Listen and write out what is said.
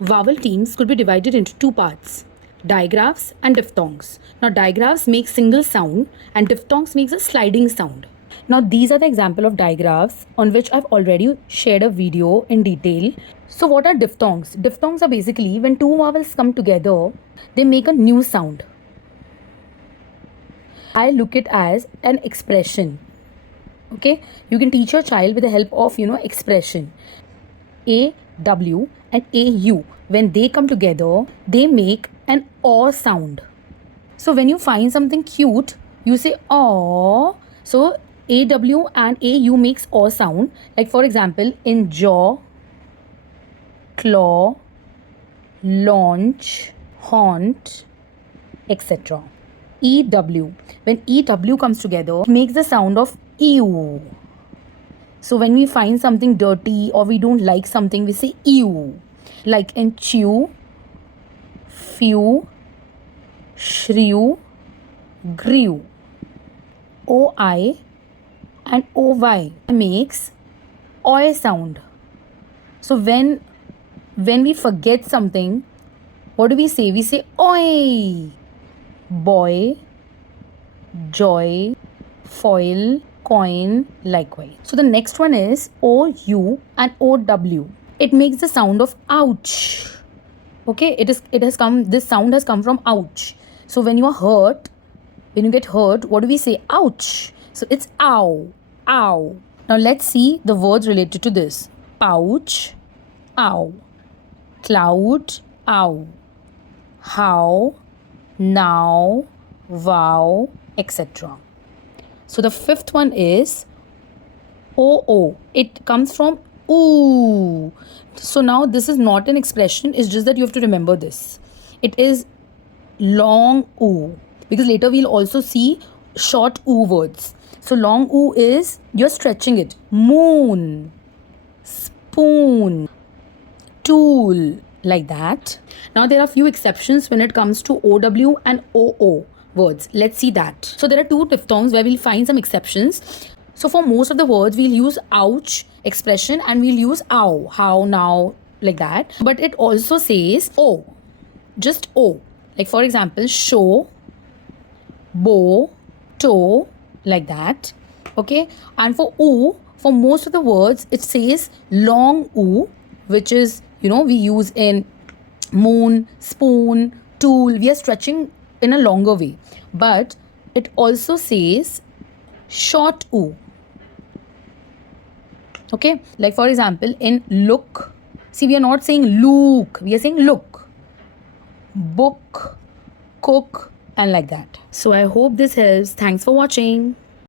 Vowel teams could be divided into two parts, digraphs and diphthongs. Now digraphs make single sound and diphthongs makes a sliding sound. Now these are the example of digraphs on which I've already shared a video in detail. So what are diphthongs? Diphthongs are basically when two vowels come together, they make a new sound. I look it as an expression. Okay, you can teach your child with the help of expression. A, W and A, U, when they come together, they make an aw sound. So when you find something cute, you say aw. So A, W and A, U makes aw sound. Like for example, in jaw, claw, launch, haunt, etc. EW, when EW comes together, it makes the sound of ew. So when we find something dirty or we don't like something, we say ew. Like in chew, few, shrew, grew. OI and OY makes oi sound. So when we forget something, what do we say? We say oi. Boy, joy, foil, coin, likewise. So the next one is OU and OW. It makes the sound of ouch. Okay, this sound has come from ouch. So when you are hurt, when you get hurt, what do we say? Ouch. So it's ow, ow. Now let's see the words related to this. Pouch, ow. Cloud, ow. How, now, wow, etc. So the fifth one is OO. It comes from ooh. So now this is not an expression. It's just that you have to remember this. It is long oo. Because later we'll also see short oo words. So long oo is, you're stretching it. Moon, spoon, tool, like that. Now there are few exceptions when it comes to OW and OO words. Let's see that. So there are two diphthongs where we'll find some exceptions. So for most of the words, we'll use ouch expression and we'll use ow, how, now, like that. But it also says O, just O. Like for example, show, bow, toe, like that. Okay. And for oo, for most of the words, it says long oo, which is, we use in moon, spoon, tool. We are stretching in a longer way. But it also says short oo. Okay, like for example, in look, see, we are not saying look, we are saying look. Book, cook, and like that. So I hope this helps. Thanks for watching.